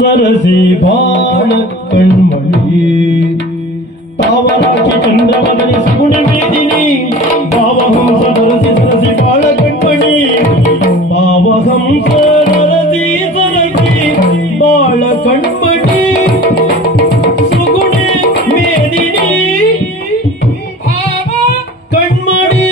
ಸರಸಿ ಬಾಳ ಕಣ್ಮಣಿ ತಾವರಾಕಿ ಚಂದ್ರವದನಿ ಸುಗುಣ ಮೇದಿನಿ ಭಾವಹಂಸ ಸರಸಿ ಸರಸಿ ಬಾಳ ಕಣ್ಮಣಿ ಭಾವಹಂಸ ಸರಸಿ ಸರಸಿ ಬಾಳ ಕಣ್ಮಣಿ ಸುಗುಣ ಮೇದಿನಿ ಕಣ್ಮಣಿ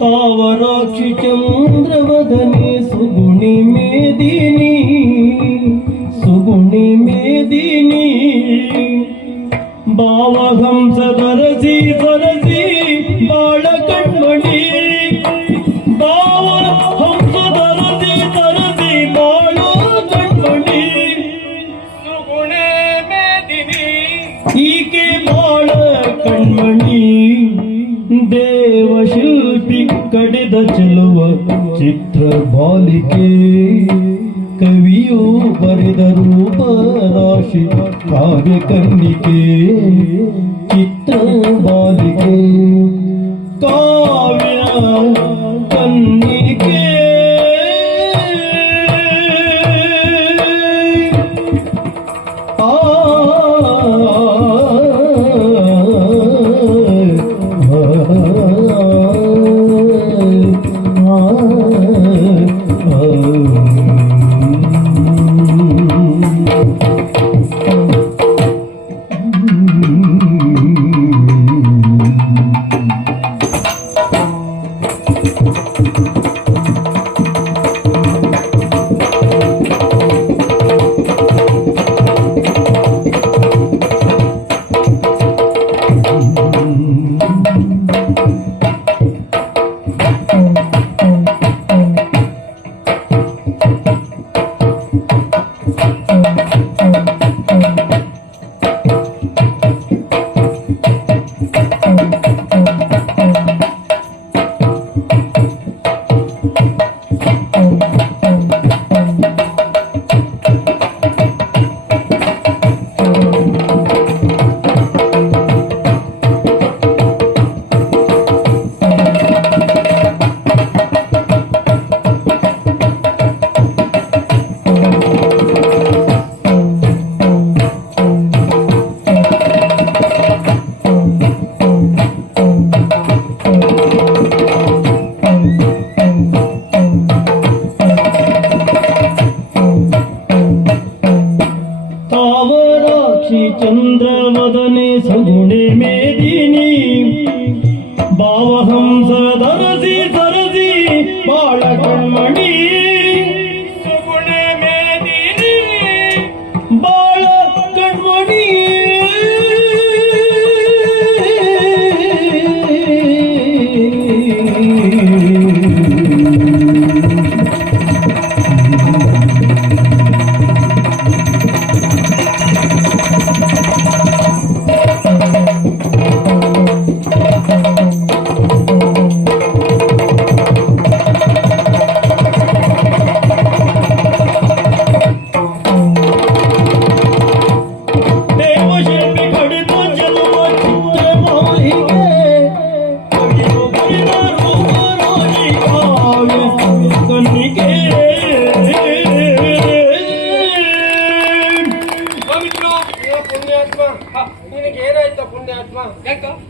तावराक्षि चंद्रवदने सुगुणी मेदिनी भावहंस तरसी तरसी बाळ कण्मणि भावहंस तरसी तरसी बाळ कण्मणि सुगुणे मेदिनी ಈಕೆ ಬಾಳ ಕಣ್ಮಣಿ ದೇವಶಿಲ್ಪಿ ಕಡಿದ ಚೆಲುವ ಚಿತ್ರ ಬಾಲಿಕೆ ಕವಿಯು ಬರೆದ ರೂಪ ರಾಶಿ ಕಾವ್ಯ ಕನ್ನಿಕೆ ಚಿತ್ರ ಬಾಲಿಕೆ ಕಾವ್ಯ ಕನ್ನಿಕೆ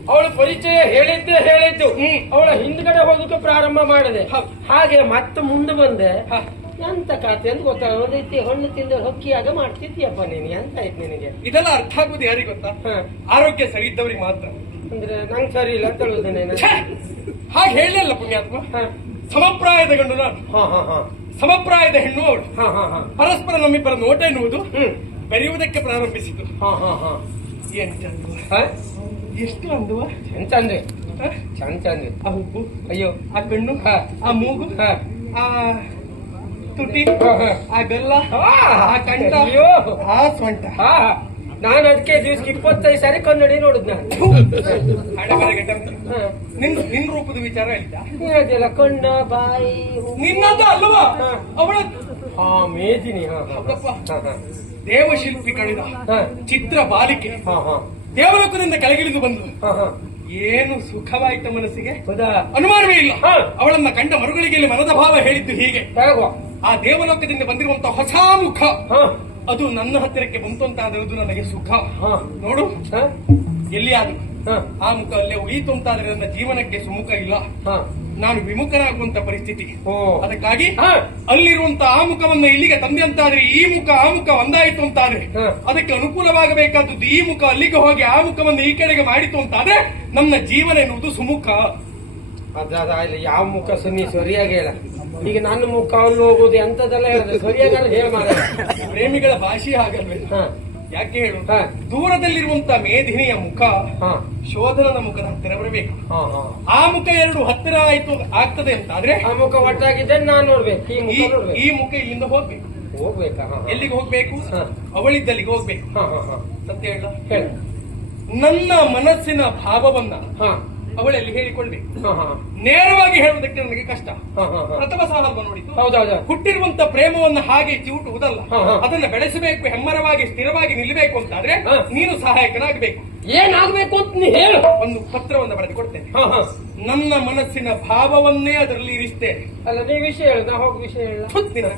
ಅವಳ ಪರಿಚಯ ಹೇಳಿದ್ದು ಅವಳ ಹಿಂದ್ಗಡೆ ಹೋಗೋಕೆ ಪ್ರಾರಂಭ ಮಾಡಿದೆ. ಹಾಗೆ ಮತ್ತೆ ಮುಂದೆ ಬಂದೆ. ಎಂತ ಖಾತೆ ಅಂತ ಗೊತ್ತಾಗತಿ, ಹಣ್ಣು ತಿಂದ ಹೊಕ್ಕಿಯಾಗ ಮಾಡ್ತಿದ್ಯಪ್ಪ ನೀನು. ಎಂತ ಆಯ್ತು ನಿನಗೆ? ಇದೆಲ್ಲ ಅರ್ಥ ಆಗುದು ಯಾರಿಗೆ ಗೊತ್ತಾ? ಆರೋಗ್ಯ ಸರಿ ಇದ್ದವ್ರಿಗೆ ಮಾತ್ರ. ಅಂದ್ರೆ ನಂಗೆ ಸರಿ ಇಲ್ಲ ಅಂತ ಹೇಳುದೇನೆ. ಹಾಗೆ ಹೇಳಲ್ಲ ಪುಣ್ಯಾತ್ಮ. ಸಮಪ್ರಾಯದ ಗಂಡು ನಾನು, ಸಮಪ್ರಾಯದ ಹೆಣ್ಣು ಅವಳು. ಪರಸ್ಪರ ನಮ್ಮಿಬ್ಬರ ನೋಟ ಎನ್ನುವುದು ಬೆರೆಯುವುದಕ್ಕೆ ಪ್ರಾರಂಭಿಸಿತು. ಎಷ್ಟು ಅಂದುವ ಚಂದ್ರೆ ಚಂದ್ರೆ. ಆ ಹುಬ್ಬು, ಅಯ್ಯೋ ಆ ಕಣ್ಣು, ಆ ಮೂಗು, ಆ ತುಟಿ, ಆ ಗಲ್ಲ, ಆ ಕಂಠ, ಆ ಸ್ವಂಟ. ನಾನು ಅದಕ್ಕೆ ದಿವ್ಸಕ್ಕೆ 25 ಸಾರಿ ಕನ್ನಡಿ ನೋಡುದು ನಾನು. ನಿನ್ ರೂಪದ ವಿಚಾರ ಆಯ್ತಾ? ಅದೆಲ್ಲ ಕಣ್ಣ ಬಾಯಿ ನಿನ್ನದು ಅಲ್ವಾ ಅವಳ? ಮೇದಿನಿ. ದೇವಶಿಲ್ಪಿ ಕಳೆದ ಚಿತ್ರ ಬಾಲಿಕೆ ದೇವಲೋಕದಿಂದ ಕೆಳಗಿಳಿದು ಬಂದು ಏನು ಸುಖವಾಯ್ತ ಮನಸ್ಸಿಗೆ, ಅನುಮಾನವೇ ಇಲ್ಲ. ಅವಳನ್ನ ಕಂಡ ಮರುಗಳಿಗೆ ಮನದ ಭಾವ ಹೇಳಿದ್ದು ಹೀಗೆ: ಆ ದೇವಲೋಕದಿಂದ ಬಂದಿರುವಂತಹ ಹೊಸ ಮುಖ ಅದು ನನ್ನ ಹತ್ತಿರಕ್ಕೆ ಬಂತು ಅಂತ ಆದಿರುವುದು ನನಗೆ ಸುಖ. ನೋಡು, ಎಲ್ಲಿಯಾದ್ರು ಆ ಮುಖ ಅಲ್ಲೇ ಉಳಿಯಿತು ಅಂತಾದ್ರೆ ನನ್ನ ಜೀವನಕ್ಕೆ ಸುಮುಖ ಇಲ್ಲ. ನಾನು ವಿಮುಖನಾಗುವಂತ ಪರಿಸ್ಥಿತಿ. ಅದಕ್ಕಾಗಿ ಅಲ್ಲಿರುವಂತಹ ಆ ಮುಖವನ್ನ ಇಲ್ಲಿಗೆ ತಂದೆ ಅಂತಾದ್ರೆ ಈ ಮುಖ ಆ ಮುಖ ಒಂದಾಯಿತು ಅಂತಾದ್ರೆ ಅದಕ್ಕೆ ಅನುಕೂಲವಾಗಬೇಕಾದದ್ದು ಈ ಮುಖ ಅಲ್ಲಿಗೆ ಹೋಗಿ ಆ ಮುಖವನ್ನು ಈ ಕಡೆಗೆ ಮಾಡಿತು ಅಂತಾದ್ರೆ ನನ್ನ ಜೀವನ ಎನ್ನುವುದು ಸುಮುಖ. ಯಾವ ಮುಖ ಸುಮ್ಮನೆ ಸರಿಯಾಗಿ ಹೇಳ. ಈಗ ನನ್ನ ಮುಖ ಅಲ್ಲಿ ಹೋಗುದು ಎಂತದೆಲ್ಲ ಹೇಳಿದ್ರೆ ಸರಿಯಾಗಲ್ಲ ಹೇಳ. ಪ್ರೇಮಿಗಳ ಭಾಷೆ ಹಾಗಲ್ವೇ? ಯಾಕೆ ಹೇಳು, ದೂರದಲ್ಲಿರುವಂತ ಮೇಧಿನಿಯ ಮುಖ ಶೋಧನದ ಮುಖದ ಹತ್ತಿರ ಬರಬೇಕು. ಆ ಮುಖ ಎರಡು ಹತ್ತಿರ ಆಯ್ತು ಆಗ್ತದೆ ಅಂತಾದ್ರೆ ಆ ಮುಖ ಒಟ್ಟಾಗಿದ್ದೆ ನಾನ್ ನೋಡ್ಬೇಕು. ಈ ಮುಖ ಇಲ್ಲಿಂದ ಹೋಗ್ಬೇಕು. ಹೋಗ್ಬೇಕಾ? ಎಲ್ಲಿಗೆ ಹೋಗ್ಬೇಕು? ಅವಳಿದ್ದಲ್ಲಿಗೆ ಹೋಗ್ಬೇಕು. ಸತ್ಯ ಹೇಳ, ನನ್ನ ಮನಸ್ಸಿನ ಭಾವವನ್ನ ಅವಳಲ್ಲಿ ಹೇಳಿಕೊಳ್ಬೇಕು. ನೇರವಾಗಿ ಹೇಳುವುದಕ್ಕೆ ನನಗೆ ಕಷ್ಟ. ಪ್ರಥಮ ಸಾಹಲ್ವ ನೋಡಿತು. ಹುಟ್ಟಿರುವಂತ ಪ್ರೇಮವನ್ನು ಹಾಗೆ ಚಿವುಟುವುದಲ್ಲ, ಅದನ್ನ ಬೆಳೆಸಬೇಕು, ಹೆಮ್ಮರವಾಗಿ ಸ್ಥಿರವಾಗಿ ನಿಲ್ಲಬೇಕು ಅಂತಾದ್ರೆ ನೀನು ಸಹಾಯಕನಾಗಬೇಕು. ಏನಾಗಬೇಕು ಅಂತ ನೀ ಹೇಳು. ಒಂದು ಪತ್ರವನ್ನು ಬರೆದು ಕೊಡ್ತೇನೆ. ನನ್ನ ಮನಸ್ಸಿನ ಭಾವವನ್ನೇ ಅದರಲ್ಲಿ ಇರಿಸ್ತೇನೆ. ಅಲ್ಲ, ನೀ ವಿಷಯ ಹೇಳು, ನಾ ಹೋಗಿ ವಿಷಯ ಹೇಳ.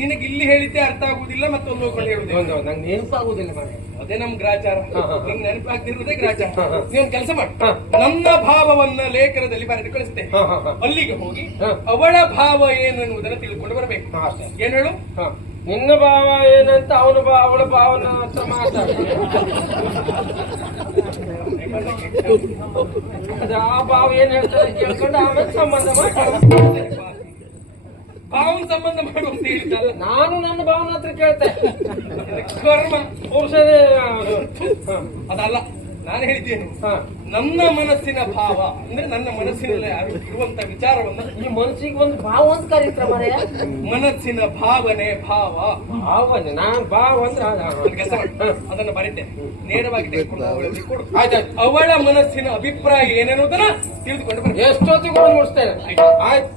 ನಿನಗೆ ಇಲ್ಲಿ ಹೇಳಿದ್ದೆ ಅರ್ಥ ಆಗುದಿಲ್ಲ, ಮತ್ತೊಂದು ಹೋಗ್ಕೊಂಡು ಹೇಳುದು ನಂಗೆ ನೆನಪಾಗುದಿಲ್ಲ ಮಾರೆ. ಅದೇ ನಮ್ ಗ್ರಾಚಾರ. ನಿಂಗೆ ನೆನಪಾಗ್ತಿರುವುದೇ ಗ್ರಾಚಾರ. ನೀವೊಂದು ಕೆಲಸ ಮಾಡಿ, ನನ್ನ ಭಾವವನ್ನ ಲೇಖನದಲ್ಲಿ ಬರೆದು ಕಳಿಸ್ತೇನೆ. ಅಲ್ಲಿಗೆ ಹೋಗಿ ಅವಳ ಭಾವ ಏನೆನ್ನುವುದನ್ನು ತಿಳ್ಕೊಂಡು ಬರಬೇಕು. ಏನ್ ಹೇಳು? ನಿನ್ನ ಭಾವ ಏನಂತ ಅವಳ ಭಾವನ ಹತ್ರ ಮಾತಾಡ. ಆ ಭಾವ ಏನ್ ಹೇಳ್ತಾರೆ ಕೇಳ್ಕೊಂಡು ಆಮೇಲೆ ಸಂಬಂಧ ಮಾತಾಡ. ಭಾವನ ಸಂಬಂಧ ಮಾಡುವಂತ ಹೇಳಿದ್ದಲ್ಲ, ನಾನು ನನ್ನ ಭಾವನ ಹತ್ರ ಕೇಳ್ತೆ. ಕರ್ಮ ಔಷಧಿ ಅದಲ್ಲ. ನಾನು ಹೇಳಿದ್ದೇನು, ನನ್ನ ಮನಸ್ಸಿನ ಭಾವ ಅಂದ್ರೆ ನನ್ನ ಮನಸ್ಸಿನಲ್ಲಿ ಇರುವಂತ ವಿಚಾರವನ್ನ ಈ ಮನಸ್ಸಿಗೆ ಒಂದು ಭಾವ ಅಂತ ಕರೀತ್ರ ಮರೆಯ. ಮನಸ್ಸಿನ ಭಾವನೆ ಭಾವನೆ ನಾನು ಭಾವ ಅಂದ್ರೆ ಅದನ್ನ ಬರೀತೇನೆ. ನೇರವಾಗಿ ತೆಗೆದುಕೊಂಡು ಅವಳಲ್ಲಿ ಕೊಡು. ಅವಳ ಮನಸ್ಸಿನ ಅಭಿಪ್ರಾಯ ಏನೇನೋದನ್ನ ತಿಳಿದುಕೊಂಡು ಬನ್ನಿ. ಎಷ್ಟೊತ್ತಿಗೆ ಮುಗಿಸ್ತೇನೆ. ಆಯ್ತು.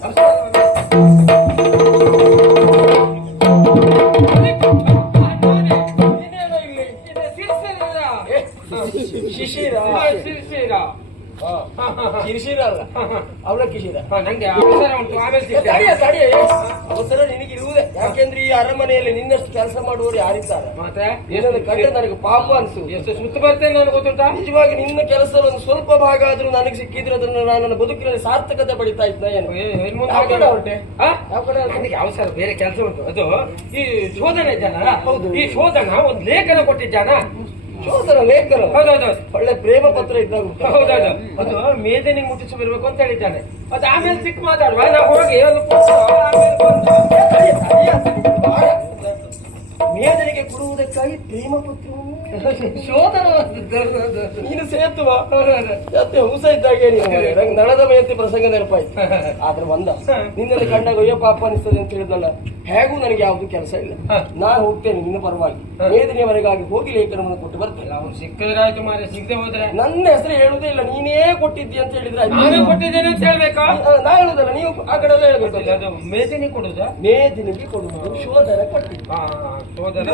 ಕಿರಿಶಿರ ಅಲ್ಲ, ಅವಳ ಕಿಶಿರ. ನಂಗೆ ಅವಸರ ಉಂಟು, ಆಮೇಲೆ ಅವಸರ ನಿನಗಿರುವುದೇ. ಯಾಕೆಂದ್ರೆ ಈ ಅರಮನೆಯಲ್ಲಿ ನಿನ್ನಷ್ಟು ಕೆಲಸ ಮಾಡುವವರು ಯಾರಿದ್ದಾರೆ? ಮತ್ತೆ ಏನಂದ್ರೆ ಕಂಡ್ರೆ ನನಗೆ ಪಾಪ ಅನ್ಸು. ಎಷ್ಟು ಸುತ್ತ ಬರ್ತೇನೆ ನನಗೆ ಗೊತ್ತುಂಟಾ? ನಿಜವಾಗಿ ನಿನ್ನ ಕೆಲಸ ಒಂದು ಸ್ವಲ್ಪ ಭಾಗ ಆದ್ರೂ ನನಗೆ ಸಿಕ್ಕಿದ್ರೆ ಅದನ್ನು ನಾನು ನನ್ನ ಬದುಕಿನಲ್ಲಿ ಸಾರ್ಥಕತೆ ಪಡಿತಾ ಇದ್ದ. ಏನು ಹೊರಟೆ? ಯಾವ ಕಡೆ? ನನಗೆ ಅವಸರ, ಬೇರೆ ಕೆಲಸ ಉಂಟು. ಅದು ಈ ಶೋಧನ ಇದ್ದಾನ. ಹೌದು, ಈ ಶೋಧನ ಒಂದು ಲೇಖನ ಕೊಟ್ಟಿದ್ದಾನ. ಶೋಧನ ಲೇಖನ? ಹೌದೌದು. ಒಳ್ಳೆ ಪ್ರೇಮ ಪತ್ರ ಇದ್ದಾಗ. ಹೌದೌದು. ಅದು ಮೇದಿನಿಗೆ ಮುಟ್ಟಿಸಿ ಬರ್ಬೇಕು ಅಂತ ಹೇಳಿದ್ದಾನೆ. ಅದು ಆಮೇಲೆ ಸಿಕ್ ಮಾತಾಡುವ. ನಾವು ಹೋಗಿ ಮೇದನಿಗೆ ಕೊಡುವುದಕ್ಕಾಗಿ ಪ್ರೇಮ ಪತ್ರವನ್ನು ಶೋಧನ ನೀನು ಸೇತುವ ಸತ್ಯ ಹುಸ ಇದ್ದಾಗೆ ನಂಗೆ ನಳದ ಮೇಯಂತಿ ಪ್ರಸಂಗ ನೆನಪಾಯ್ತು. ಆದ್ರೆ ಬಂದ ನಿನ್ನಲ್ಲಿ ಕಂಡಾಗ ಅಯ್ಯೋ ಪಾಪ ಅನಿಸ್ತದೆ ಅಂತ ಹೇಳಿದ್ನಲ್ಲ, ಹೇಗೂ ನನಗೆ ಯಾವ್ದು ಕೆಲಸ ಇಲ್ಲ. ನಾನು ಹೋಗ್ತೇನೆ ನಿನ್ನ ಪರವಾಗಿ. ಮೇದಿನಿಯವರೆಗಾಗಿ ಹೋಗಿ ಲೇಖನವನ್ನು ಕೊಟ್ಟು ಬರ್ತೇನೆ. ಅವ್ರು ಸಿಕ್ಕಿದ್ರೆ ಆಯ್ತು ಮಾರೆ, ಸಿಗದೆ ಹೋದ್ರೆ ನನ್ನ ಹೆಸರು ಹೇಳುದೇ ಇಲ್ಲ, ನೀನೇ ಕೊಟ್ಟಿದ್ದಿ ಅಂತ ಹೇಳಿದ್ರೆ ನಾನೇ ಕೊಟ್ಟಿದ್ದೇನೆ ಅಂತ ಹೇಳ್ಬೇಕಾ? ನಾ ಹೇಳುದಲ್ಲ, ನೀವು ಆ ಕಡೆ ಎಲ್ಲ ಹೇಳ್ಬೇಕು. ಅದು ಮೇದಿನಿ ಕೊಡುದ? ಮೇದಿನಿಗೆ ಕೊಡುವುದು ಶೋಧನ ಕೊಟ್ಟಿದ್ದು. ಶೋಧನ